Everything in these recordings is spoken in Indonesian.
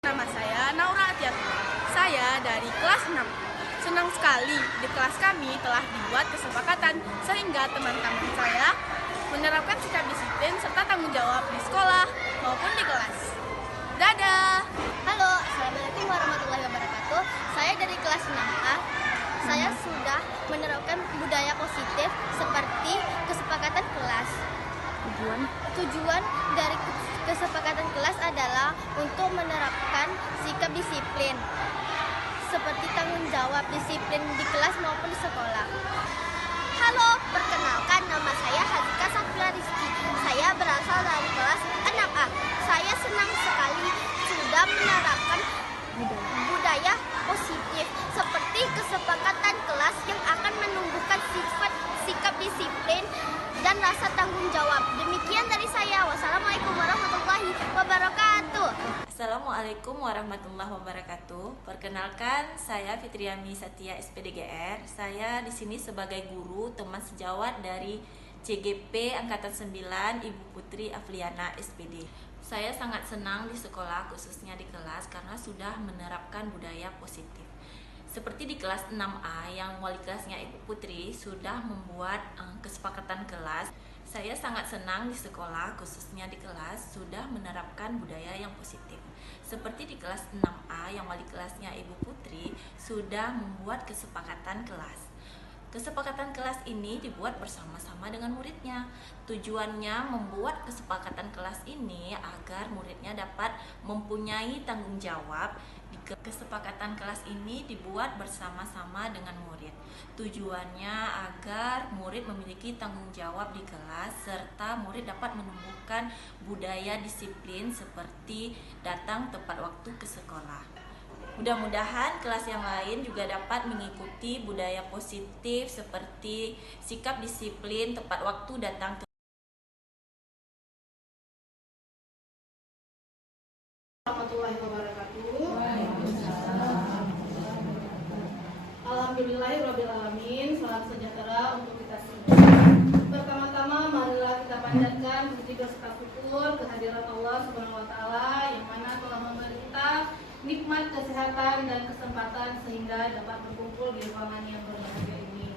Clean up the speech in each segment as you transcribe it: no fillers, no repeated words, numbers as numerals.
Nama saya Naura Atiatul. Saya dari kelas 6. Senang sekali di kelas kami telah dibuat kesepakatan sehingga teman-teman saya menerapkan sikap disiplin serta tanggung jawab di sekolah maupun di kelas. Dadah! Halo, Assalamualaikum warahmatullahi wabarakatuh. Saya dari kelas 6A. Saya sudah menerapkan budaya positif seperti kesepakatan kelas. Tujuan dari kesepakatan kelas adalah untuk menerapkan sikap disiplin seperti tanggung jawab disiplin di kelas maupun di sekolah. Halo, perkenalkan nama saya Hazika Safila Rizky. Saya berasal dari kelas 6A. Saya senang sekali sudah menerapkan budaya positif seperti kesepakatan kelas yang akan menumbuhkan sifat sikap disiplin dan rasa tanggung jawab. Demikian dari saya. Wassalamualaikum warahmatullahi wabarakatuh. Assalamualaikum warahmatullahi wabarakatuh. Perkenalkan, saya Fitriani Satya SPDGR. Saya di sini sebagai guru teman sejawat dari CGP Angkatan 9 Ibu Putri Afliana SPD. Saya sangat senang di sekolah, khususnya di kelas, karena sudah menerapkan budaya positif. Seperti di kelas 6A yang wali kelasnya Ibu Putri sudah membuat kesepakatan kelas. Saya sangat senang di sekolah, khususnya di kelas, sudah menerapkan budaya yang positif. Seperti di kelas 6A yang wali kelasnya Ibu Putri sudah membuat kesepakatan kelas. Kesepakatan kelas ini dibuat bersama-sama dengan muridnya. Tujuannya membuat kesepakatan kelas ini agar muridnya dapat mempunyai tanggung jawab. Kesepakatan kelas ini dibuat bersama-sama dengan murid. Tujuannya agar murid memiliki tanggung jawab di kelas serta murid dapat menumbuhkan budaya disiplin seperti datang tepat waktu ke sekolah. Mudah-mudahan kelas yang lain juga dapat mengikuti budaya positif seperti sikap disiplin tepat waktu datang ke Warahmatullahi wabarakatuh. Alhamdulillahirrabbilalamin. Salam sejahtera untuk kita semua. Pertama-tama marilah kita panjatkan puji berserta syukur kehadiran Allah Subhanahu wa taala yang mana telah memberi kita nikmat kesehatan dan kesempatan sehingga dapat berkumpul di ruangan yang berbahagia ini.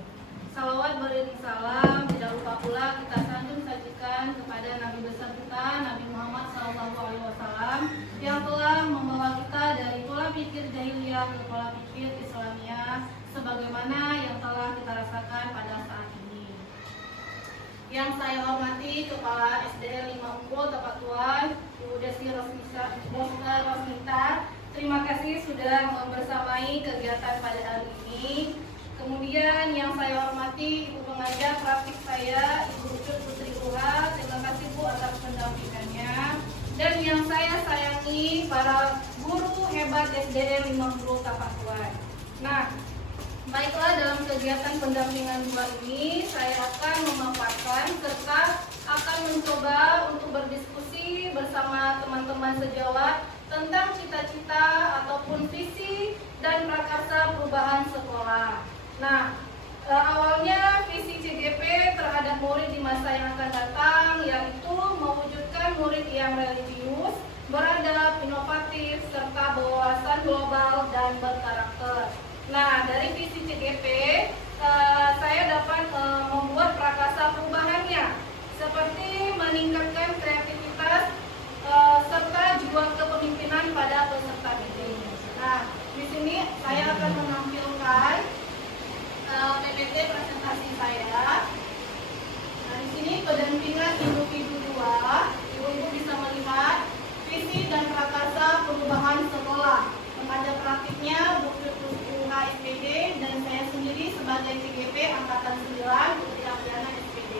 Salawat beriring salam, tidak lupa pula kita sanjung sajikan kepada Nabi besar kita, Nabi Muhammad SAW, yang telah membawa kita dari pola pikir jahiliyah ke pola pikir Islamiyah, sebagaimana yang telah kita rasakan pada saat ini. Yang saya hormati Kepala SDN 5 Unggul Tapak Tuan, Ibu Desi Rosmita, terima kasih sudah membersamai kegiatan pada hari ini. Kemudian yang saya hormati Ibu pengajar praktik saya, Ibu Ucut Putri Ruha, terima kasih Bu atas pendampingannya. Dan yang saya sayangi para guru hebat SDN 50 Tapak Tuan. Nah, baiklah, dalam kegiatan pendampingan 2 ini saya akan memaparkan serta akan mencoba untuk berdiskusi bersama teman-teman sejawat tentang cita-cita ataupun visi dan prakarsa perubahan sekolah. Nah, awalnya visi CGP terhadap murid di masa yang akan datang yaitu mewujudkan murid yang religius, beradab, inovatif, serta berwawasan global dan berkarakter. Nah, dari visi CGP saya dapat membuat prakarsa perubahannya seperti meningkatkan kreativitas serta jiwa kepemimpinan pada peserta didik. Nah, di sini saya akan menampilkan PPT presentasi saya. Nah, di sini pendampingan individu 2, ibu-ibu bisa melihat visi dan prakarsa perubahan sekolah. Pengajar praktiknya Bu Putri SPD dan saya sendiri sebagai CGP Angkatan 9 Putri Afliana SPD.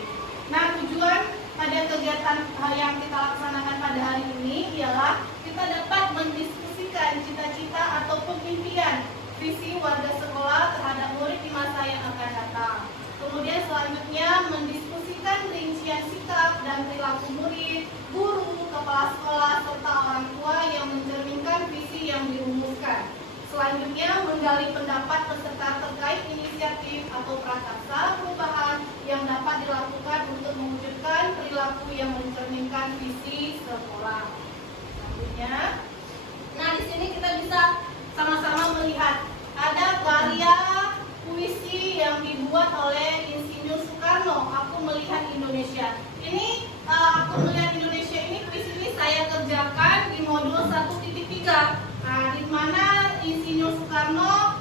Nah, tujuan pada kegiatan yang kita laksanakan pada hari ini ialah kita dapat mendiskusikan cita-cita ataupun impian visi warga sekolah terhadap murid di masa yang akan datang. Kemudian selanjutnya mendiskusikan rincian sikap dan perilaku murid, guru, kepala sekolah, serta orang tua yang mencerminkan visi yang dirumuskan. Selanjutnya menggali pendapat peserta terkait inisiatif atau prakarsa perubahan yang dapat dilakukan untuk mewujudkan perilaku yang mencerminkan visi sekolah. Selanjutnya, nah di sini Soekarno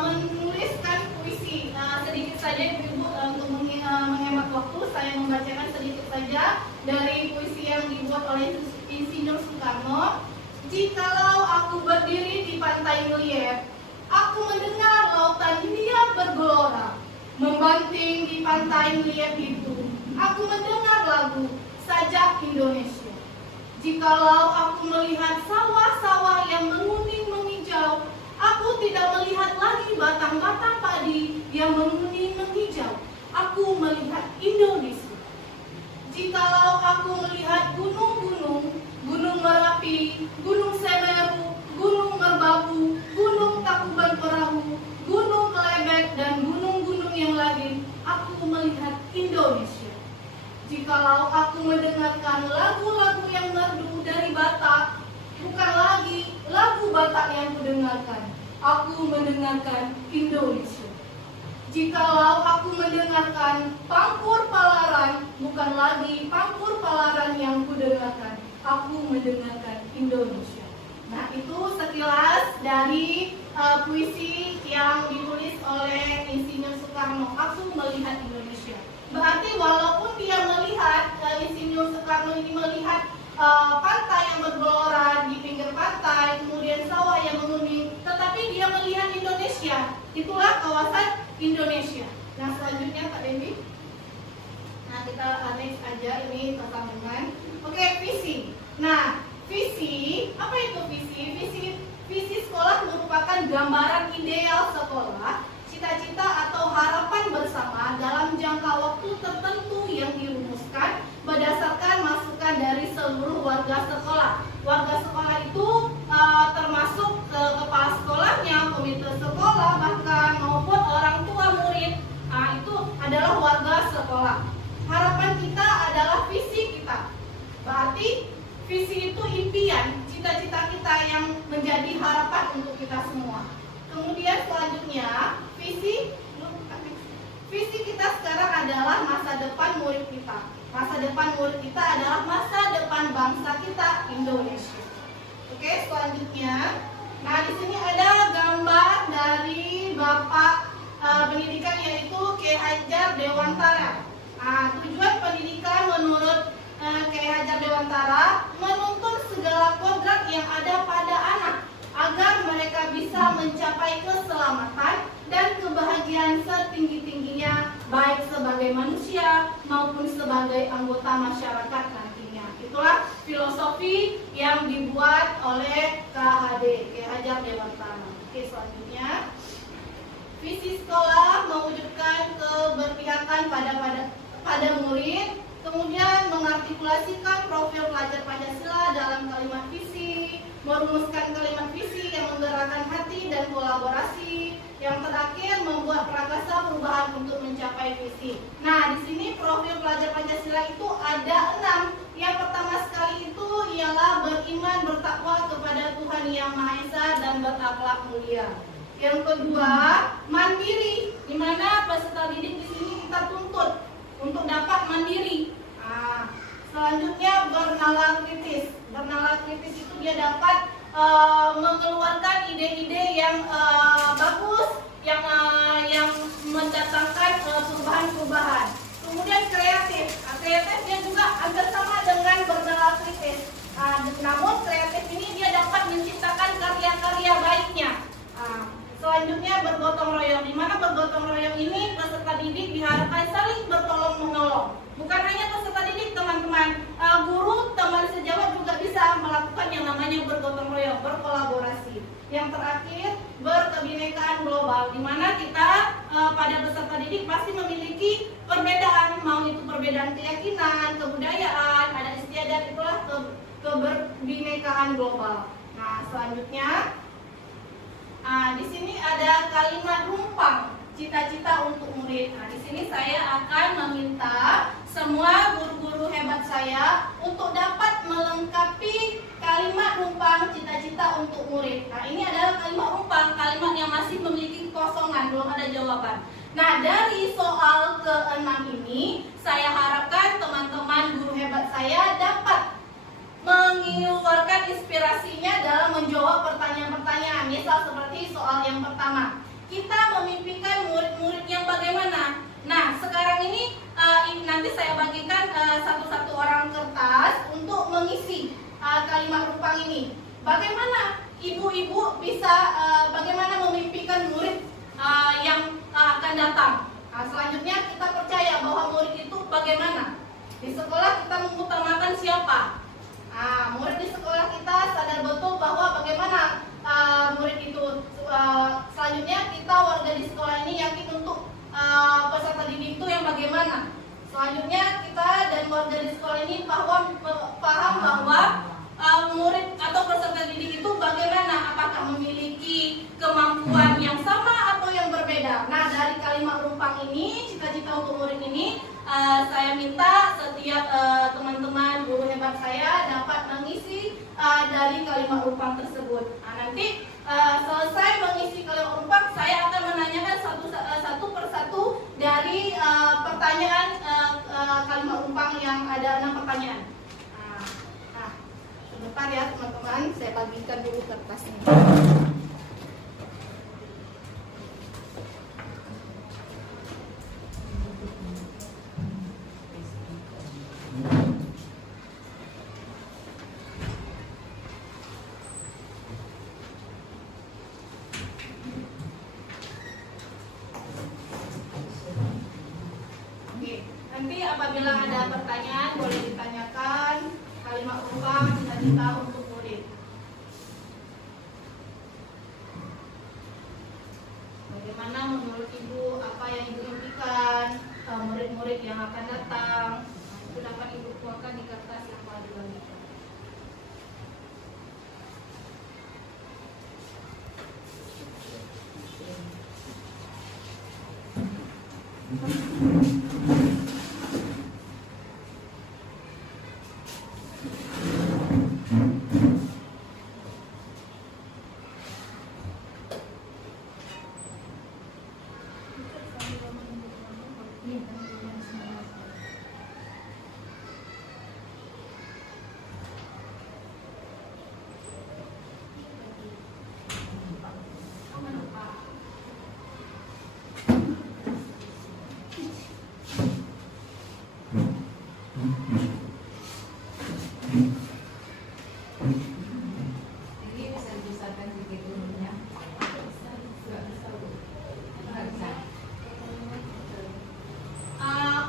menuliskan puisi. Sedikit saja Ibu untuk menghemat waktu, saya membacakan sedikit saja dari puisi yang dibuat oleh Insinyur Soekarno. Jikalau aku berdiri di pantai Meliep, aku mendengar lautan Hindia bergelora. Membanting di pantai Meliep itu, aku mendengar lagu Sajak Indonesia. Jikalau aku melihat sawah-sawah yang menguning menghijau, aku tidak melihat lagi batang-batang padi yang menguning menghijau. Aku melihat Indonesia. Jikalau aku melihat gunung-gunung, Gunung Merapi, Gunung Semeru, Gunung Merbabu, Gunung Tangkuban Perahu, Gunung Kelebek, dan gunung-gunung yang lain, aku melihat Indonesia. Jikalau aku mendengarkan lagu-lagu yang merdu dari Batak, bukan lagi lagu Batak yang kudengarkan, aku mendengarkan Indonesia. Jikalau aku mendengarkan Pangkur Palaran, bukan lagi Pangkur Palaran yang kudengarkan, aku mendengarkan Indonesia. Nah, itu sekilas dari puisi yang ditulis oleh Insinyur Soekarno, Aku Melihat Indonesia. Berarti walaupun dia melihat, Insinyur Soekarno ini melihat pantai yang bergelora di pinggir pantai, kemudian sawah yang menguning, tetapi dia melihat Indonesia. Itulah kawasan Indonesia. Nah, selanjutnya Kak Dewi. Nah, kita next aja, ini sambungan. Oke, visi. Nah, visi, apa itu visi? Visi sekolah merupakan gambaran ideal sekolah, cita-cita atau harapan bersama dalam jangka waktu tertentu yang dirumuskan berdasarkan masukan dari seluruh warga sekolah. Warga sekolah itu termasuk kepala sekolahnya, komite sekolah, bahkan maupun orang tua murid. Nah, itu adalah warga sekolah. Harapan kita adalah visi kita. Berarti visi itu impian, cita-cita kita yang menjadi harapan untuk kita semua. Kemudian selanjutnya, visi kita sekarang adalah masa depan murid kita. Masa depan murid kita adalah masa depan bangsa kita, Indonesia. Oke, selanjutnya. Nah, di sini ada gambar dari Bapak pendidikan, yaitu K. Hajar Dewantara. Nah, tujuan pendidikan menurut K. Hajar Dewantara menuntun segala kodrat yang ada pada anak agar mereka bisa mencapai keselamatan dan kebahagiaan setinggi-tingginya, baik sebagai manusia maupun sebagai anggota masyarakat nantinya. Itulah filosofi yang dibuat oleh KHD, K. Hajar Dewantara. Oke, selanjutnya. Visi sekolah mewujudkan keberpihakan pada murid, kemudian mengartikulasikan profil pelajar Pancasila dalam kalimat visi, merumuskan kalimat visi yang menggerakkan hati dan kolaborasi, yang terakhir membuat prakarsa perubahan untuk mencapai visi. Nah, di sini profil pelajar Pancasila itu ada 6. Yang pertama sekali itu ialah beriman bertakwa kepada Tuhan Yang Maha Esa dan berakhlak mulia. Yang kedua, mandiri, di mana peserta didik di sini kita tuntut untuk dapat mandiri. Nah, selanjutnya bernalar kritis. Bernalar kritis itu dia dapat mengeluarkan ide-ide yang bagus, yang mendatangkan perubahan-perubahan. Kemudian kreatif. Nah, kreatif dia juga hampir sama dengan bernalar kritis. Namun kreatif ini dia dapat menciptakan karya-karya baiknya. Selanjutnya bergotong royong, di mana bergotong royong ini peserta didik diharapkan saling bertolong menolong. Bukan hanya peserta didik, teman-teman, guru, teman sejawat juga bisa melakukan yang namanya bergotong royong, berkolaborasi. Yang terakhir, berkebinekaan global, di mana kita pada peserta didik pasti memiliki perbedaan, mau itu perbedaan keyakinan, kebudayaan, adat istiadat, itulah keberbinekaan global. Nah, selanjutnya. Di sini ada kalimat rumpang, cita-cita untuk murid. Nah, di sini saya akan meminta semua guru-guru hebat saya untuk dapat melengkapi kalimat rumpang, cita-cita untuk murid. Nah, ini adalah kalimat rumpang, kalimat yang masih memiliki kekosongan, belum ada jawaban. Nah, dari soal ke-6 ini, saya harapkan teman-teman guru hebat saya dapat mengeluarkan inspirasinya dalam menjawab pertanyaan-pertanyaan. Misal seperti soal yang nanti saya bagikan satu-satu orang kertas untuk mengisi kalimat rumpang ini. Bagaimana ibu-ibu bisa bagaimana memimpikan murid yang akan datang. Selanjutnya kita percaya bahwa murid itu bagaimana. Di sekolah kita mengutamakan siapa. Murid di sekolah kita sadar betul bahwa bagaimana murid itu. Selanjutnya kita warga di sekolah ini yakin untuk peserta didik itu yang bagaimana. Selanjutnya kita dan warga di sekolah ini paham bahwa murid atau peserta didik itu bagaimana, apakah memiliki kemampuan yang sama atau yang berbeda. Nah, dari kalimat rumpang ini, cita-cita untuk murid ini, saya minta setiap teman-teman guru hebat saya dapat mengisi dari kalimat rumpang tersebut. Nanti selesai mengisi kalimat rumpang, saya akan menanyakan satu persatu dari pertanyaan kalimat rumpang yang ada 6 pertanyaan. Sebentar ya teman-teman, saya bagikan dulu kertasnya. Oke, nanti apabila ada pertanyaan boleh ditanyakan. Kalimat rumpang cita-cita untuk murid. Bagaimana menurut ibu, apa yang ibu impikan murid-murid yang akan datang? Itu dapat ibu tuangkan di kertas yang telah dibagikan.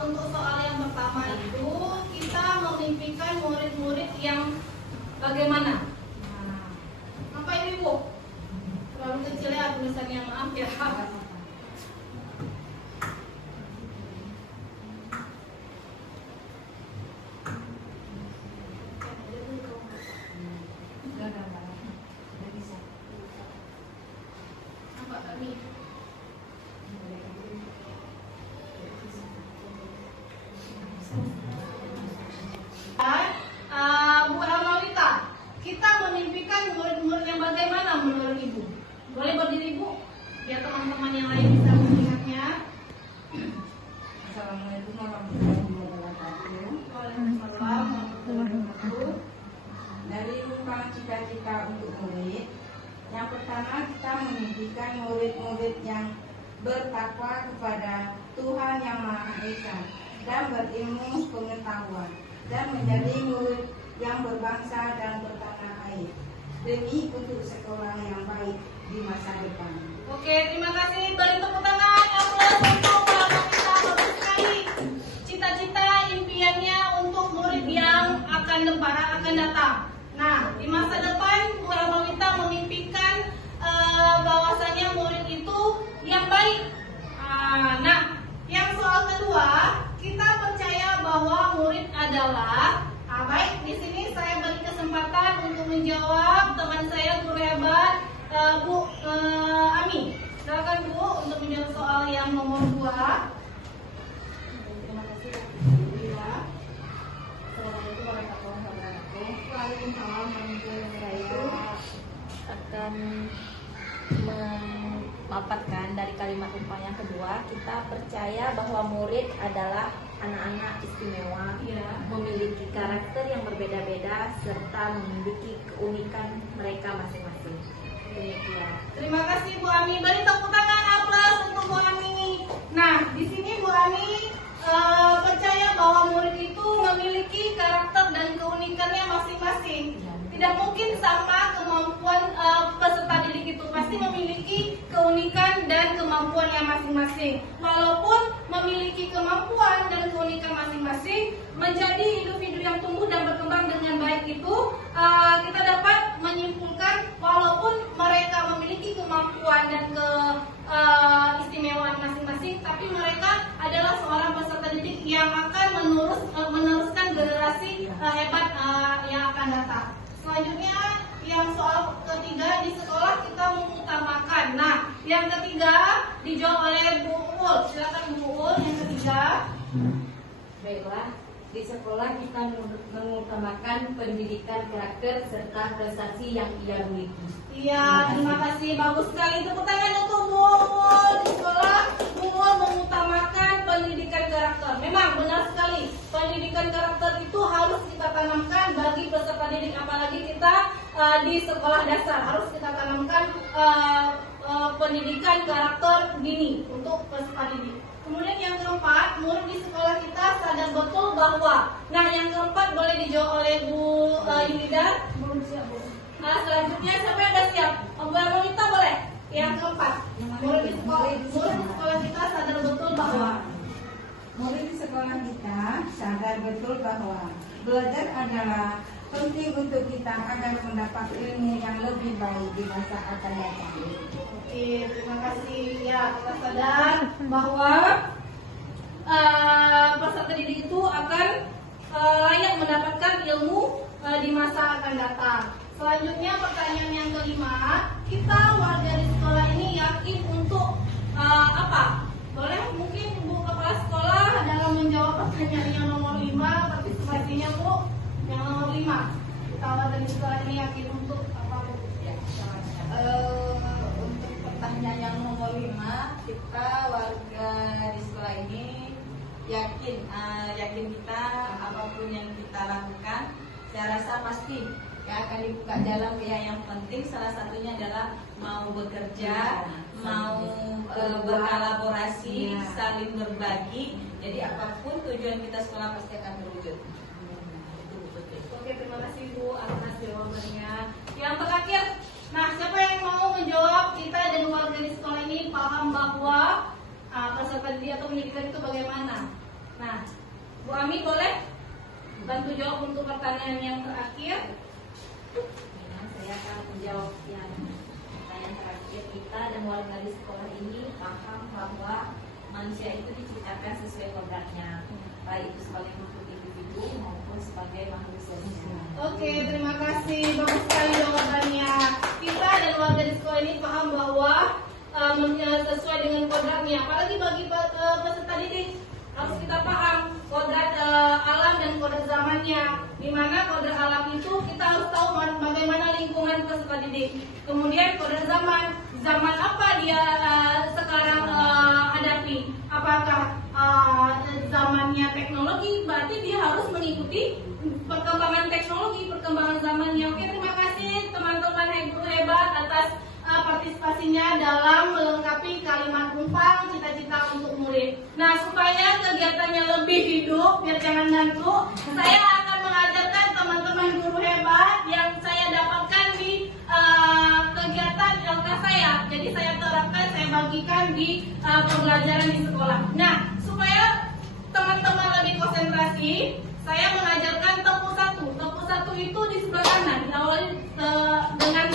Untuk soal yang pertama itu kita memimpikan murid-murid yang bagaimana? Apa ini Bu? Terlalu kecil ya tulisannya, maaf ya. Nampak tak nih? Bu Amawita, kita memimpikan murid-murid yang bagaimana menurut Ibu? Boleh berdiri Bu, biar teman-teman yang lain bisa melihatnya. Assalamualaikum warahmatullahi wabarakatuh. Waalaikumsalam warahmatullahi wabarakatuh. Dari rumpang cita-cita untuk murid, yang pertama kita memimpikan murid-murid yang bertakwa kepada Tuhan Yang Maha Esa dan berilmu pengetahuan, dan menjadi murid yang berbangsa dan bertanah air, demi untuk sekolah yang baik di masa depan. Oke, terima kasih. Beri tepuk tangan, aplaus untuk para wanita. Bagus sekali. Cita-cita impiannya untuk murid yang akan datang. Nah, di masa depan para wanita memimpikan bahwasanya murid itu yang baik. Nah, yang soal kedua, kita percaya bahwa murid adalah baik. Di sini saya beri kesempatan untuk menjawab teman saya guru hebat Bu Ami. Silakan Bu untuk menjawab soal yang nomor 2. Terima kasih. Assalamualaikum warahmatullahi wabarakatuh. Waalaikumsalam warahmatullahi wabarakatuh. Akan memaparkan dari kalimat rumpang yang kedua, kita percaya bahwa murid adalah anak-anak istimewa, memiliki karakter yang berbeda-beda serta memiliki keunikan mereka masing-masing. Demikian. Terima kasih Bu Ami. Beri tepuk tangan, aplaus untuk Bu Ami. Nah, di sini Bu Ami percaya bahwa murid itu memiliki karakter dan keunikannya masing-masing. Tidak mungkin sama kemampuan peserta didik itu, pasti memiliki keunikan dan kemampuannya masing-masing. Walaupun memiliki kemampuan dan keunikan masing-masing, menjadi individu yang tumbuh dan berkembang dengan baik itu, kita dapat menyimpulkan walaupun mereka memiliki kemampuan dan keistimewaan masing-masing, tapi mereka adalah seorang peserta didik yang akan meneruskan generasi hebat yang akan datang. Selanjutnya yang soal ketiga, di sekolah kita mengutamakan. Nah, yang ketiga dijawab oleh Bu Uul. Silakan Bu Uul yang ketiga. Baiklah, di sekolah kita mengutamakan pendidikan karakter serta prestasi yang ia miliki. Iya, terima kasih. Bagus sekali. Tepuk tangan untuk Bu Uul. Di sekolah Bu Uul mengutamakan pendidikan karakter. Memang benar sekali. Pendidikan karakter itu harus kita tanamkan bagi peserta didik, apalagi kita di sekolah dasar harus kita tanamkan pendidikan karakter dini untuk peserta didik. Kemudian yang keempat, murid di sekolah kita sadar betul bahwa, nah yang keempat boleh dijawab oleh Bu Yulida. Belum siap, Bu. Selanjutnya siapa yang sudah siap? Bu Monita boleh. Yang keempat, murid di sekolah kita sadar betul bahwa. Murid di sekolah kita sadar betul bahwa belajar adalah penting untuk kita agar mendapat ilmu yang lebih baik di masa akan datang. Oke, terima kasih. Ya, kita sadar bahwa peserta didik itu akan layak mendapatkan ilmu di masa akan datang. Selanjutnya pertanyaan yang kelima, kita warga di sekolah ini yakin untuk apa? Boleh mungkin Bu Kepala Sekolah dalam menjawab pertanyaan yang nomor 5, partisipasinya Bu, yang nomor 5. Kita warga di sekolah ini yakin untuk apa Bu? Ya, untuk pertanyaan yang nomor 5, kita warga di sekolah ini yakin kita apapun yang kita lakukan, saya rasa pasti ya akan dibuka jalan yang penting. Salah satunya adalah mau bekerja, mau berkolaborasi, saling berbagi. Jadi apapun tujuan kita sekolah pasti akan terwujud. Oke, terima kasih Bu atas jawabannya. Yang terakhir, nah siapa yang mau menjawab, kita dan warga di sekolah ini paham bahwa peserta didik atau pendidikan itu bagaimana? Nah, Bu Ami boleh bantu jawab untuk pertanyaan yang terakhir. Saya akan menjawab yang pertanyaan terakhir. Kita dan warga di sekolah ini paham bahwa manusia itu diciptakan sesuai kodratnya, baik itu sebagai makhluk individu maupun sebagai makhluk sosial. Oke, terima kasih. Bagus sekali jawabannya. Kita dan warga di sekolah ini paham bahwa sesuai dengan kodratnya. Apalagi bagi peserta didik harus kita paham kodrat alam dan kodrat zamannya. Di mana kodrat alam itu kita harus tahu bagaimana lingkungan peserta didik. Kemudian kodrat zaman apa dia sekarang hadapi. Apakah zamannya teknologi, berarti dia harus mengikuti perkembangan teknologi, perkembangan zamannya. Oke, terima kasih teman-teman hebat atas partisipasinya dalam melengkapi kalimat Kumpang cita-cita untuk murid. Nah, supaya kegiatannya lebih hidup, biar jangan ngantuk, saya akan mengajarkan teman-teman guru hebat yang saya dapatkan di kegiatan LK saya. Jadi saya terapkan, saya bagikan di pembelajaran di sekolah. Nah, supaya teman-teman lebih konsentrasi, saya mengajarkan tepu satu. Tepu satu itu di sebelah kanan, diawali dengan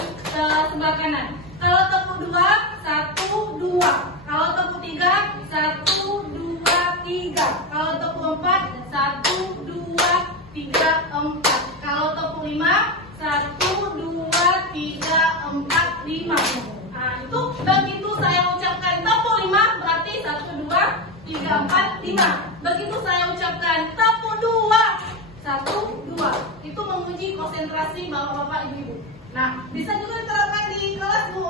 sebelah kanan. Kalau tepu 2, 1, 2. Kalau tepu 3, 1, 2, 3. Kalau tepu 4, 1, 2, 3, 4. Kalau tepu 5, 1, 2, 3, 4, 5. Nah, itu begitu saya ucapkan tepu 5, berarti 1, 2, 3, 4, 5. Begitu saya ucapkan tepu 2, 1, 2. Itu menguji konsentrasi bapak-bapak ibu-ibu. Nah, bisa juga diterapkan di kelas Bu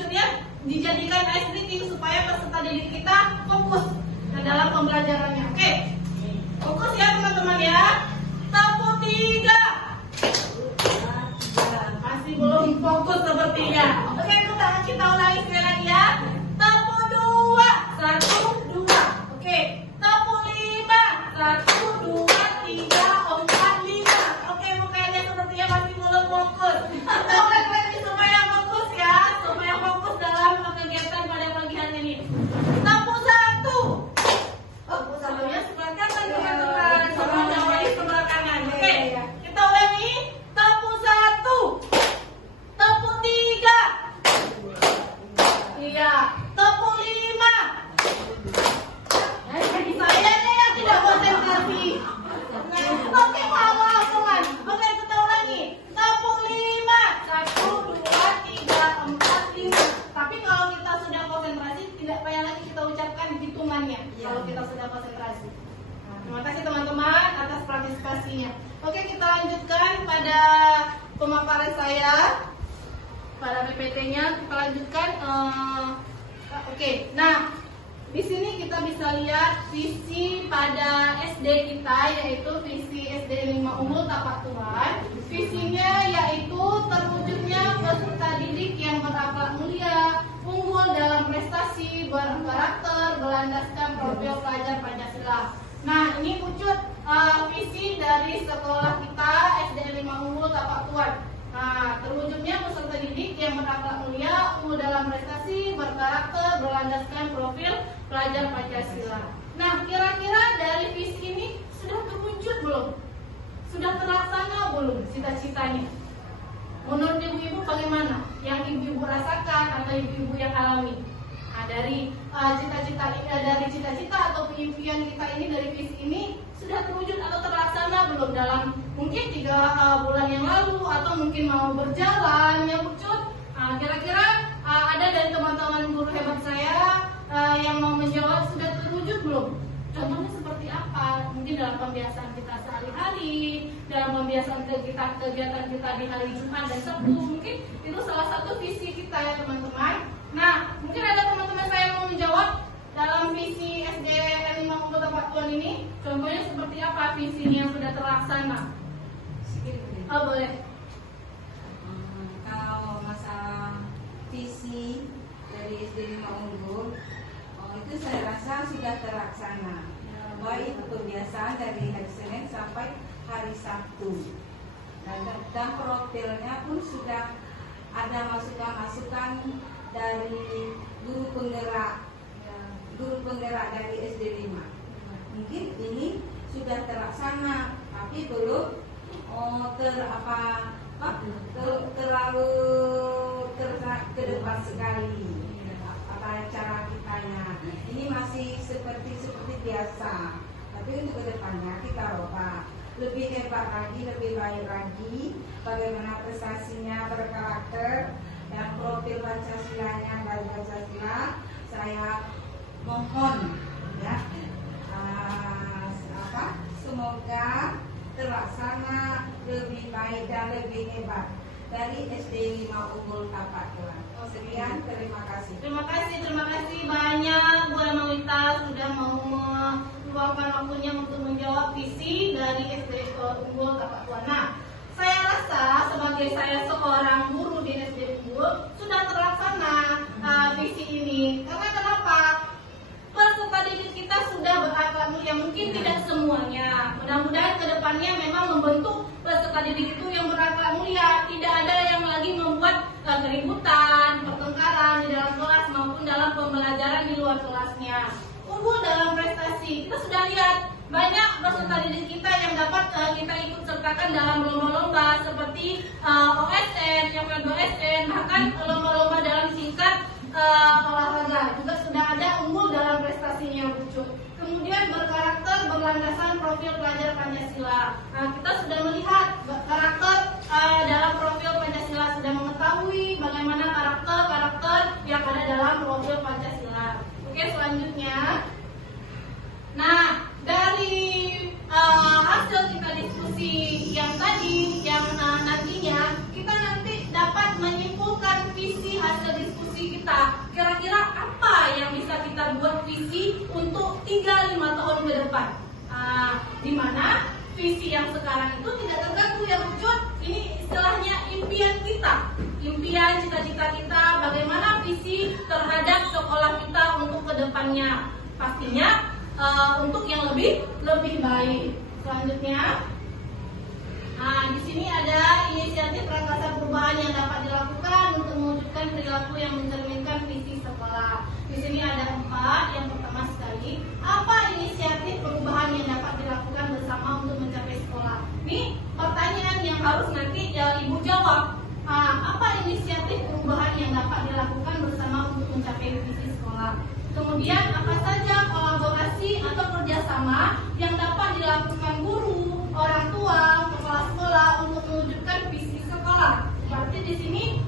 Cut ya, dijadikan ice breaking supaya peserta didik kita fokus dalam pembelajarannya. Oke, fokus ya teman-teman ya. Tepu 3. Masih belum fokus sepertinya. Oke, kita ulangi sekali lagi ya. Tepu 2, 1, 2. Oke, tepu 5, saya pada PPT-nya kita lanjutkan. Oke. Nah, di sini kita bisa lihat visi pada SD kita, yaitu visi SD 5 Umbul Tapak Tuan. Visinya yaitu terwujudnya peserta didik yang berakhlak mulia, unggul dalam prestasi, berkarakter, berlandaskan profil pelajar Pancasila. Nah, ini wujud visi dari sekolah kita SD 5 Umbul Tapak Tuan. Nah, terwujudnya peserta didik yang berakhlak mulia, unggul dalam prestasi, berkarakter, berlandaskan profil pelajar Pancasila. Nah, kira-kira dari visi ini sudah terwujud belum? Sudah terlaksana belum cita-citanya? Menurut ibu-ibu bagaimana? Yang ibu-ibu rasakan atau ibu-ibu yang alami? Nah, dari cita-cita atau impian kita ini dari visi ini sudah terwujud atau terlaksana belum dalam mungkin 3 bulan yang lalu atau mungkin mau berjalan ya wujud? Nah, kira-kira ada dari teman-teman guru hebat saya yang mau menjawab sudah terwujud belum? Contohnya seperti apa? Mungkin dalam pembiasaan kita sehari-hari, dalam pembiasaan kegiatan kita di hari Jumat dan Sabtu, mungkin itu salah satu visi kita ya teman-teman. Nah, mungkin ada teman-teman saya yang mau menjawab dalam visi SD 5 Umbul Tapak Tuan ini, contohnya seperti apa visinya yang sudah terlaksana? Oh, boleh. Kalau masalah visi dari SD 5 Umbul, itu saya rasa sudah terlaksana. Baik kebiasaan dari hari Senin sampai hari Sabtu. Dan profilnya pun sudah ada masukan-masukan dari guru penggerak dari SD 5. Mungkin ini sudah terlaksana, tapi belum terlalu ke depan sekali cara kitanya. Ini masih seperti biasa, tapi untuk kedepannya kita ubah lebih hebat lagi, lebih baik lagi, bagaimana prestasinya, berkarakter dan profil Pancasilanya dari Pancasila. Saya mohon ya, semoga terlaksana lebih baik dan lebih hebat dari SD 5 Umbul Tapak Tuan. Sekian, terima kasih. Terima kasih banyak Bu Emalita sudah mau meluangkan waktunya untuk menjawab visi dari SD Umbul Tapak Tuan. Nah, saya rasa sebagai saya seorang guru di SD Umbul sudah terlaksana visi ini. Karena kenapa? Peserta didik kita sudah berakhlak mulia, mungkin tidak semuanya. Mudah-mudahan kedepannya memang membentuk peserta didik itu yang berakhlak mulia, tidak ada yang lagi membuat keributan, pertengkaran di dalam kelas maupun dalam pembelajaran di luar kelasnya. Unggul dalam prestasi, kita sudah lihat banyak peserta didik kita yang dapat kita ikut sertakan dalam lomba-lomba seperti OSN, yang OSN, bahkan lomba-lomba dalam tingkat olahraga juga sudah ada unggul dalam prestasinya wujud. Kemudian berkarakter, berlandasan profil pelajar Pancasila. Nah, kita sudah melihat karakter dalam profil Pancasila, sudah mengetahui bagaimana karakter yang ada dalam profil Pancasila. Oke, selanjutnya. Nah, dari hasil kita diskusi yang tadi, yang nantinya kita nanti dapat menyimpulkan visi hasil diskusi kita. Kira-kira apa yang bisa kita buat visi untuk 3-5 tahun ke depan? Di mana visi yang sekarang itu tidak terganggu ya wujud. Ini istilahnya impian kita, impian cita-cita kita, bagaimana visi terhadap sekolah kita untuk kedepannya. Pastinya untuk yang lebih baik. Selanjutnya, di sini ada inisiatif rangkaian perubahan yang dapat dilakukan untuk mewujudkan perilaku yang mencerminkan visi sekolah. Di sini ada 4. Yang pertama sekali, apa inisiatif perubahan yang dapat dilakukan bersama untuk mencapai sekolah? Ini pertanyaan yang harus nanti Ibu jawab. Apa inisiatif perubahan yang dapat dilakukan bersama untuk mencapai visi sekolah? Kemudian apa saja kolaborasi atau kerjasama yang dapat dilakukan guru, orang tua, kepala sekolah untuk mewujudkan visi sekolah? Berarti di sini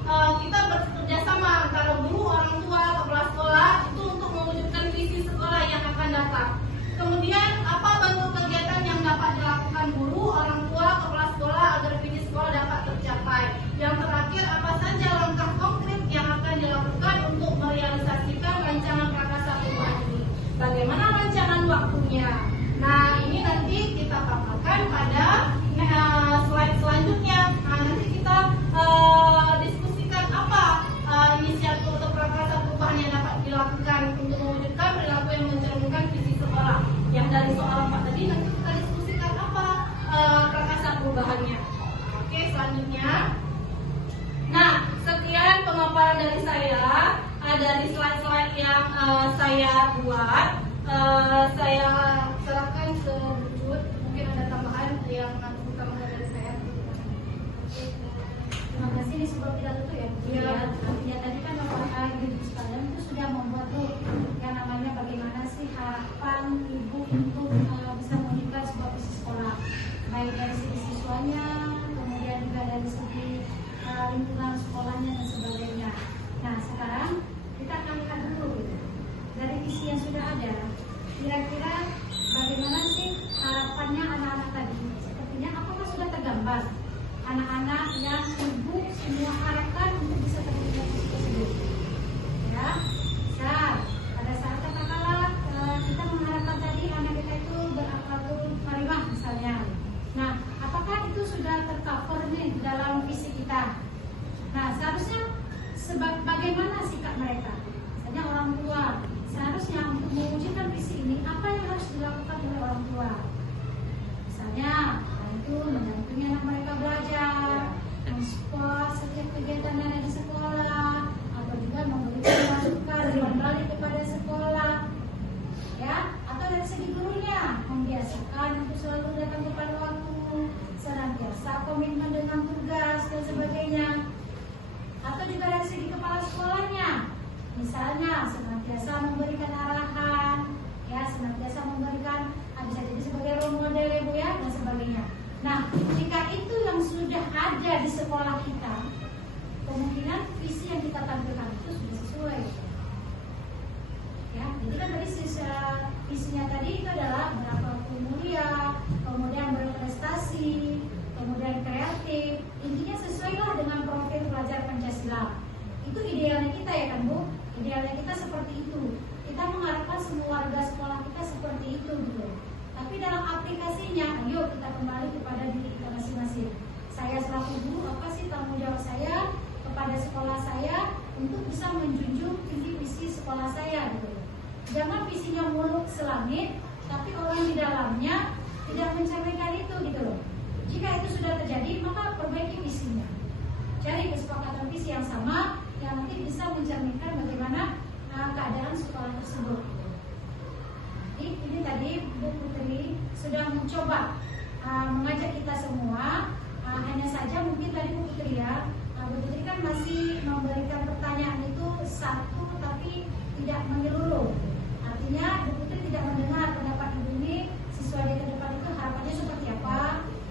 kita bekerja sama antara guru, orang tua, kepala sekolah itu untuk mewujudkan visi sekolah yang akan datang. Kemudian apa bentuk kegiatan yang dapat dilakukan guru, orang tua, kepala sekolah agar visi sekolah dapat tercapai? Yang pemaparan dari saya, dari slide-slide yang saya buat, saya serahkan ke Bu. Mungkin ada tambahan yang nanti tambahkan dari saya. Terima kasih, ini sebuah pidato itu ya. Iya. Ya, tadi kan Bapak Ibu sekalian itu sudah membuat tuh yang namanya bagaimana sih harapan ibu untuk bisa mewujudkan sebuah visi sekolah, baik dari segi siswanya, kemudian juga dari segi lingkungan sekolahnya dan sebagainya. Nah, sekarang kita akan lihat dulu gitu, dari visi yang sudah ada, kira-kira bagaimana sih harapannya anak-anak tadi? Sepertinya apakah sudah tergambar anak-anak yang ibu semua harapkan untuk bisa terlibat di tersebut? Ya, pada saat katakanlah kita mengharapkan tadi anak kita itu berakhlakul karimah misalnya. Nah, apakah itu sudah tercover nih dalam visi kita? Nah, seharusnya bagaimana sikap mereka? Misalnya orang tua, seharusnya untuk mewujudkan visi ini apa yang harus dilakukan oleh orang tua? Misalnya, itu mendampingi anak mereka belajar, mensupport setiap kegiatan yang ada di sekolah, atau juga memberikan masukan kembali kepada sekolah, ya, atau dari segi gurunya membiasakan untuk selalu datang tepat waktu, senantiasa komitmen dengan tugas dan sebagainya, atau juga dari segi kepala sekolahnya, misalnya senantiasa memberikan arahan, ya, senantiasa memberikan bisa jadi sebagai role model ya Bu ya, dan sebagainya. Nah, jika itu yang sudah ada di sekolah kita, kemungkinan visi yang kita tampilkan itu sudah sesuai. Ya, jadi kan tadi visinya tadi itu adalah berakhlakul mulia, kemudian berprestasi, kemudian kreatif. Intinya sesuailah dengan profil pelajar Pancasila. Itu idealnya kita ya kan Bu? Idealnya kita seperti itu. Kita mengharapkan semua warga sekolah kita seperti itu gitu. Tapi dalam aplikasinya, ayo kita kembali kepada diri kita masing-masing. Saya selaku guru, apa sih tanggung jawab saya kepada sekolah saya untuk bisa menjunjung tinggi visi sekolah saya gitu. Jangan visinya muluk selangit, tapi orang di dalamnya tidak mencerminkan itu gitu loh. Jika itu sudah terjadi, maka perbaiki visinya. Cari kesepakatan visi yang sama yang nanti bisa mencerminkan bagaimana keadaan sekolah tersebut. Ini tadi Bu Putri sudah mencoba mengajak kita semua, hanya saja mungkin tadi Bu Putri ya, Bu Putri kan masih memberikan pertanyaan itu satu tapi tidak menyeluruh. Artinya Bu Putri tidak mendengar pendapat Ibu ini siswa di ke depan itu harapannya seperti apa,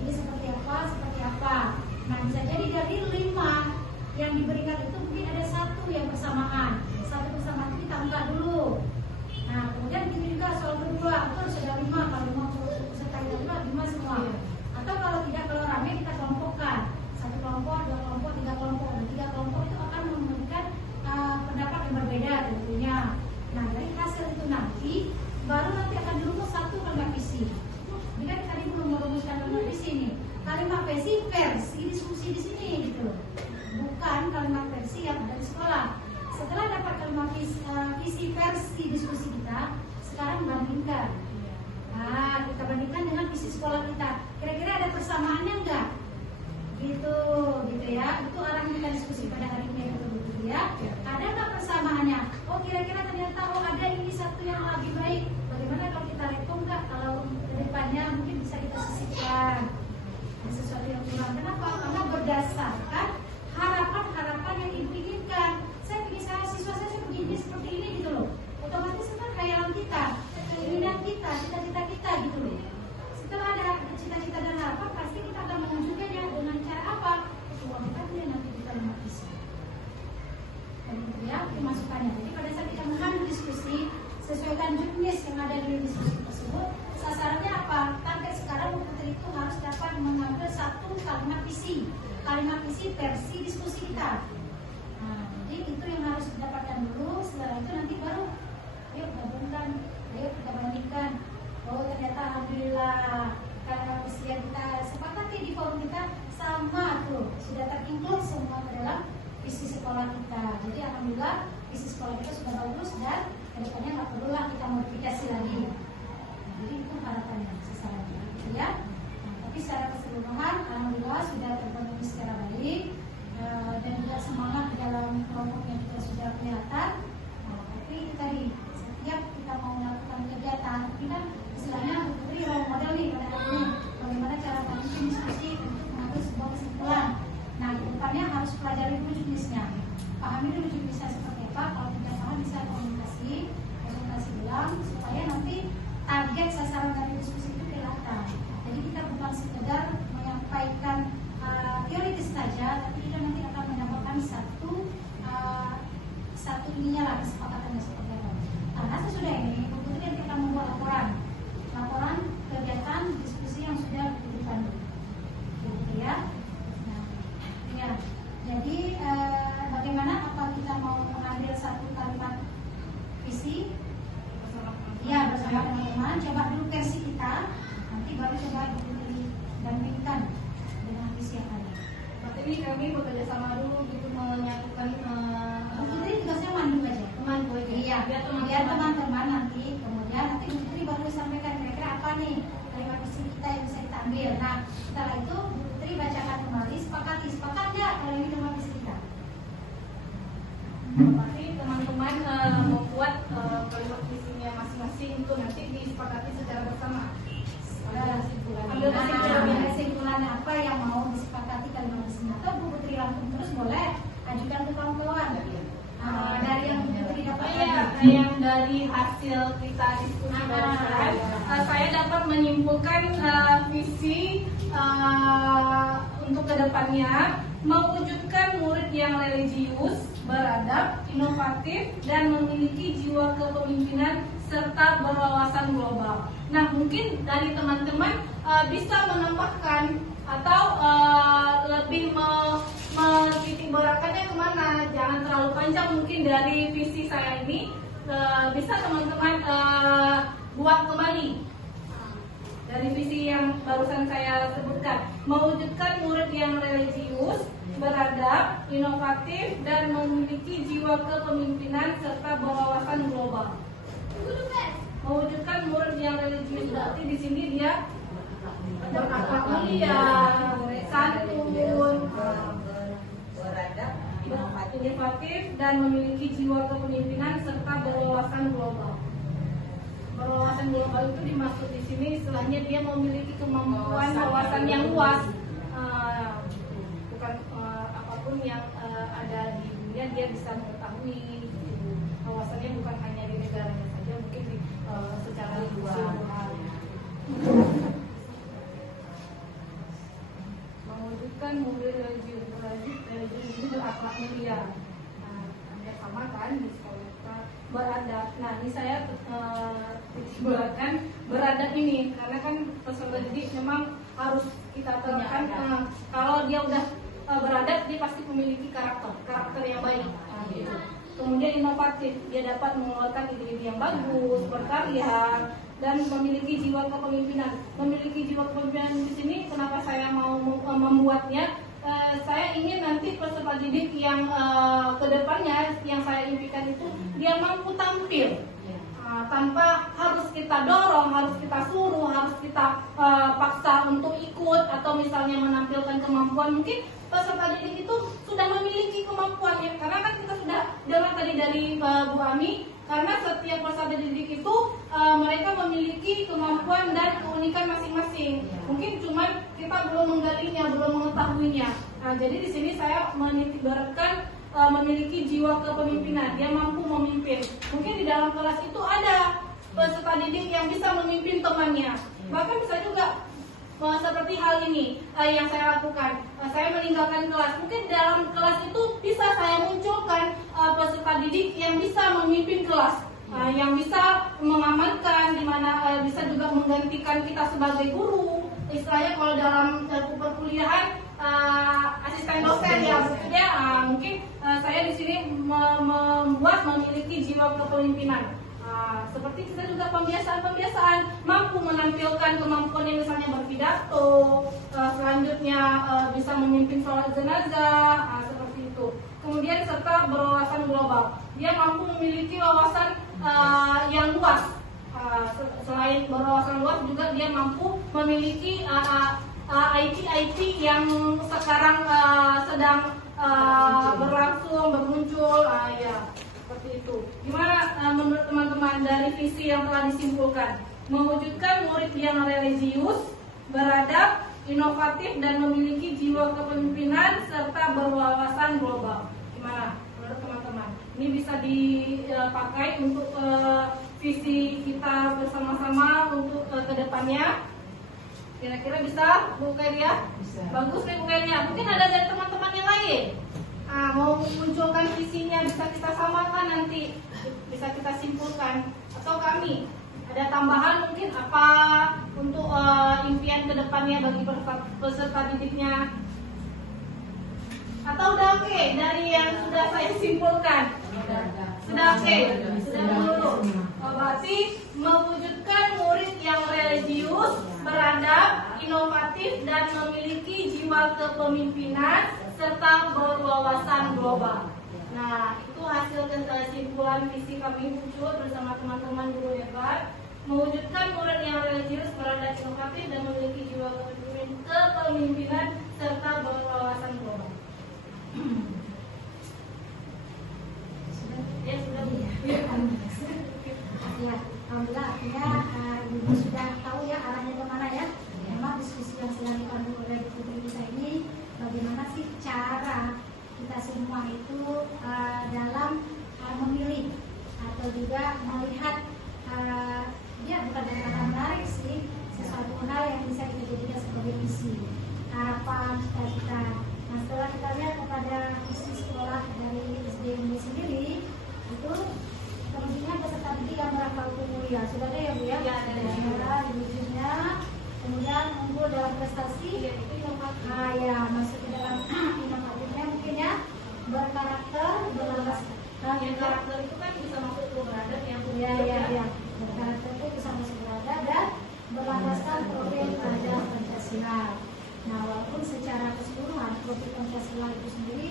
ini seperti apa, seperti apa. Nah, bisa jadi dari 5 yang diberikan itu mungkin ada satu yang bersamaan. Satu bersamaan itu kita enggak dulu. Nah, kemudian begitu juga soal kedua, betul sudah 5, kalau 50 peserta itu 5 semua. Atau kalau tidak, kalau ramai kita kelompokkan, 1 kelompok, 2 kelompok, 3 kelompok. Dan 3 kelompok itu akan memberikan pendapat yang berbeda tentunya. Nah, dari hasil itu nanti baru nanti akan dirumus satu kalimat visi. Ini kan tadi belum merumuskan kalimat visi ini. Kalimat versi diskusi di sini gitu, bukan kalimat versi yang ada di sekolah. Setelah dapat kalimat visi versi diskusi kita, sekarang bandingkan. Nah, kita bandingkan dengan visi sekolah kita. Kira-kira ada persamaannya enggak? Gitu ya. Itu arah kita diskusi pada hari ini gitu ya. Ada enggak persamaannya? Oh, kira-kira ternyata ada ini satu yang lebih baik. Bagaimana kalau kita rekom enggak? Kalau ke depannya mungkin bisa kita sisihkan. Ada sesuatu yang kurang. Kenapa? Karena berdasarkan harapan-harapan yang Ibu inginkan. Saya ingin siswa saya begini seperti ini gitu loh. Otomatis itu kan khayalan kita, keinginan kita, cita-cita kita gitu loh. Setelah ada cita-cita dan harapan, pasti kita akan mewujudkannya dengan cara apa? Uang kita punya nanti kita visi. Dan itu ya, itu masukannya. Jadi pada saat kita mengambil diskusi, sesuaikan juknis yang ada di diskusi tersebut. Sasarannya apa? Target sekarang Bu Putri itu harus dapat mengambil satu kalimat visi versi diskusi kita. Nah, jadi itu yang harus didapatkan dulu. Setelah itu nanti baru ayo gabungkan, ayo kita bandingkan. Oh, ternyata alhamdulillah karena visi yang kita sepakati di forum kita sama tuh, sudah terinclude semua ke dalam visi sekolah kita. Jadi alhamdulillah visi sekolah kita sudah bagus dan kedepannya nggak perlulah kita modifikasi lagi. Nah, jadi itu harapannya sesarannya, ya. Nah, tapi secara keseluruhan alhamdulillah sudah terpenuhi secara baik dan juga semangat dalam kelompok pelajari dulu juknisnya, pahami dulu juknisnya seperti apa. Kalau tidak paham bisa konsultasi ulang supaya nanti target sasaran dari diskusi itu kelihatan. Jadi kita bukan sekedar menyampaikan teoritis saja, tapi kita nanti akan menambahkan satu ininya lah, kesepakatannya seperti apa. Karena sesudah ini kemudian kita membuat laporan kegiatan diskusi yang sudah dipandu, gitu ya. Nah, ya. Jadi bagaimana, apa kita mau mengambil satu kalimat visi? Ya, bersama teman-teman. Coba dulu versi kita, nanti baru coba dibandingkan dengan visi yang ada. Berarti ini kami bekerja sama dulu gitu menyatukan. Putri tugasnya mandu aja. Temanku aja. Iya, biar teman-teman nanti kemudian nanti Putri baru sampaikan kira-kira apa nih kalimat visi kita yang bisa kita ambil. Nah, setelah itu Putri bacakan kembali, sepakat nggak kalau ini dengan visi kita? Berarti teman-teman membuat kalimat visinya masing-masing itu nanti disepakati secara bersama. Ambil kesimpulan apa yang mau disepakati kalimat visinya, atau Bu Putri langsung terus boleh ajukan ke kawan-kawan. Dari yang Putri dapat yang dari hasil kita diskusi barusan, saya dapat menyimpulkan visi untuk kedepannya mewujudkan murid yang religius, beradab, inovatif, dan memiliki jiwa kepemimpinan serta berwawasan global. Nah, mungkin dari teman-teman bisa menambahkan atau lebih menitik beratkannya kemana, jangan terlalu panjang mungkin dari visi saya ini. Bisa teman-teman buat kembali dari visi yang barusan saya sebutkan, mewujudkan murid yang religius, beradab, inovatif, dan memiliki jiwa kepemimpinan serta berwawasan global. Mewujudkan murid yang religius berarti di sini dia berakhlak mulia, santun, beradab, inovatif, dan memiliki jiwa kepemimpinan serta berwawasan global. Berwawasan global itu dimaksud di sini istilahnya dia memiliki kemampuan wawasan yang luas, bukan apapun yang ada di dunia dia bisa mengetahui. Wawasannya bukan hanya di negaranya saja, mungkin secara luas. Mewujudkan murid religius itu berakhlak mulia. Anda sama kan di sekolah kita beradab. Nah, ini saya beratkan beradab ini karena kan peserta didik memang harus kita terapkan. Kalau dia udah beradab, dia pasti memiliki karakter yang baik. Gitu. Kemudian inovatif, dia dapat mengeluarkan ide-ide yang bagus, berkarya, dan memiliki jiwa kepemimpinan. Memiliki jiwa kepemimpinan di sini, kenapa saya mau membuatnya? Saya ingin nanti peserta didik yang kedepannya yang saya impikan itu dia mampu tampil tanpa harus kita dorong, harus kita suruh, harus kita paksa untuk ikut atau misalnya menampilkan kemampuan. Mungkin peserta didik itu sudah memiliki kemampuan ya, karena kan kita sudah dengar tadi dari Bu Ami, karena setiap peserta didik itu mereka memiliki kemampuan dan keunikan masing-masing. Mungkin cuman kita belum menggalinya, belum mengetahuinya. Nah, jadi di sini saya menitikberatkan memiliki jiwa kepemimpinan, dia mampu memimpin. Mungkin di dalam kelas itu ada peserta didik yang bisa memimpin temannya. Bahkan bisa juga seperti hal ini yang saya lakukan. Saya meninggalkan kelas. Mungkin dalam kelas itu bisa saya munculkan peserta didik yang bisa memimpin kelas, yang bisa mengamankan, di mana bisa juga menggantikan kita sebagai guru. Istilahnya kalau dalam perkuliahan asisten dosen ya, maksudnya mungkin saya di sini membuat memiliki jiwa kepemimpinan. Seperti kita juga pembiasaan mampu menampilkan kemampuannya, misalnya berpidato, selanjutnya bisa memimpin sholat jenazah, seperti itu. Kemudian serta berwawasan global, dia mampu memiliki wawasan yang luas. Selain berwawasan luas juga dia mampu memiliki IT yang sekarang sedang berlangsung, bermuncul, ya seperti itu. Gimana menurut teman-teman dari visi yang telah disimpulkan? Mewujudkan murid yang religius, beradab, inovatif dan memiliki jiwa kepemimpinan serta berwawasan global. Gimana menurut teman-teman? Ini bisa dipakai untuk visi kita bersama-sama untuk kedepannya. Kira-kira bisa, Bu Kairia? Bisa. Bagus nih Bu Kairia. Mungkin ada dari teman-teman yang lain. Mau munculkan visinya, bisa kita samakan nanti, bisa kita simpulkan. Atau kami ada tambahan mungkin apa untuk impian kedepannya bagi peserta didiknya? Atau udah oke dari yang sudah saya simpulkan? Sudah oke? Sudah dulu. Berarti mewujudkan murid yang religius, beradab, inovatif, dan memiliki jiwa kepemimpinan serta berwawasan global. Nah, itu hasil kesimpulan visi kami muncul bersama teman-teman guru hebat. Mewujudkan murid yang religius, beradab, inovatif, dan memiliki jiwa kepemimpinan serta berwawasan global. Ya, sudah. Ya, alhamdulillah artinya ibu sudah tahu ya arahnya kemana ya. Memang diskusi yang sedang dipandu oleh putri kita ini, bagaimana sih cara kita semua itu dalam memilih atau juga melihat ya bukan dari kata menarik sih, sesuatu hal yang bisa kita jadikan sebagai visi, harapan, cita-cita. Nah, setelah kita lihat kepada visi sekolah dari SD ini sendiri, itu pentingnya peserta didik yang merangkap mulia. Sudah ada ya Bu ya? Ya, ada di ujungnya. Kemudian unggul dalam prestasi, itu inovatif. Ya, masuk ke dalam inovatifnya mungkin ya, berkarakter, berlandas. Yang karakter itu kan bisa masuk ke beradab yang ya. Berkarakter itu bisa masuk beradab dan berlandaskan profil pelajar Pancasila. Nah, walaupun secara keseluruhan profil Pancasila itu sendiri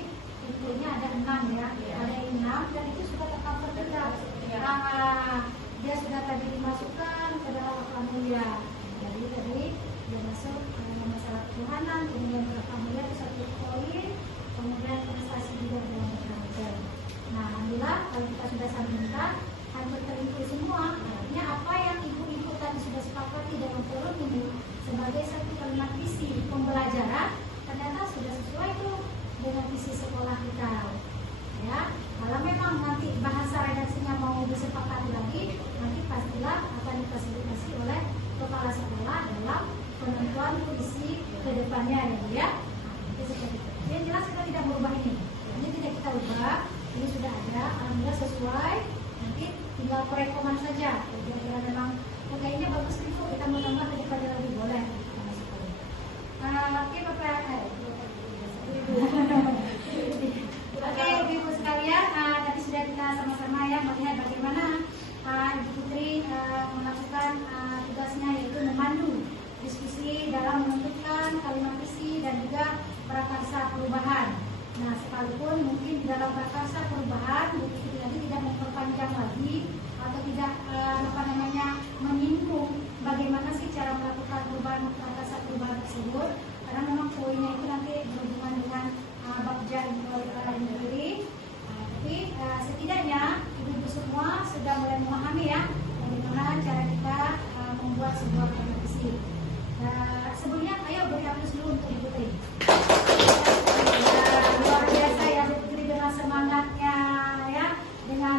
intinya ada 6 ya, ada 6 dan itu sudah tercover juga. Dia sudah tadi dimasukkan ke dalam akhlak mulia. Jadi tadi dia masuk masalah ketuhanan, kemudian akhlak mulia itu 1 poin, kemudian prestasi juga dalam berkarakter. Nah, alhamdulillah kalau kita sudah sambungkan hampir terlimpah semua. Artinya apa yang ibu-ibu tadi sudah sepakati dalam forum ini sebagai satu kalimat visi pembelajaran ternyata sudah sesuai tuh dengan visi sekolah kita. Ya, kalau memang nanti bahasa redaksinya mau disepakati lagi, nanti pastilah akan difasilitasi oleh kepala sekolah dalam penentuan visi kedepannya ya. Itu seperti itu. Yang jelas kita tidak merubah ini tidak kita ubah. Ini sudah ada, alhamdulillah sesuai. Nanti tinggal perekoman saja. Kira-kira memang kayaknya bagus itu kita mau tambah daripada lagi boleh. Oke Bapak, Oke Ibu sekalian, tadi sudah kita sama-sama ya melihat bagaimana Ibu Putri melakukan tugasnya yaitu memandu diskusi dalam menentukan kalimat visi dan juga prakarsa perubahan. Nah, sekalipun mungkin di dalam prakarsa perubahan Bu Putri tadi tidak memperpanjang lagi atau tidak menyinggung bagaimana sih cara melakukan perubahan prakarsa perubahan tersebut, karena memang poinnya itu nanti berhubungan dengan bagja sendiri. Tapi setidaknya ibu-ibu semua sudah mulai memahami ya bagaimana cara kita membuat sebuah visi. Sebelumnya ayo beri aplaus dulu untuk Ibu Putri. Luar biasa ya Bu Putri dengan semangatnya ya, dengan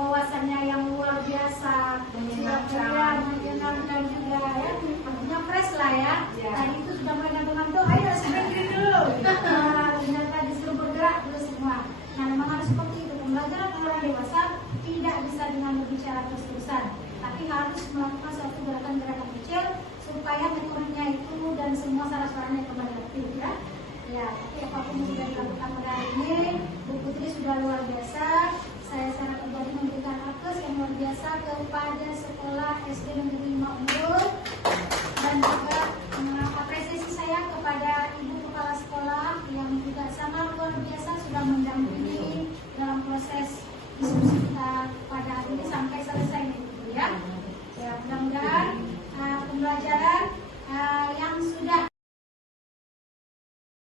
wawasannya yang luar biasa, menyenangkan juga ya, artinya fresh lah ya. Tadi itu sudah mulai ngantuk-ngantuk, ayo sprint dulu. Ternyata disuruh bergerak dulu semua. Nah, memang harus seperti itu. Pembelajaran orang dewasa tidak bisa dengan berbicara terus-terusan, tapi harus melakukan suatu gerakan-gerakan kecil supaya metodenya itu dan semua saraf-sarafnya kembali aktif ya. Ya, tapi apapun yang sudah dilakukan pada hari ini, Bu Putri sudah luar biasa. Saya secara pribadi memberikan aplaus yang luar biasa kepada sekolah SD Negeri 5 Unggul dan juga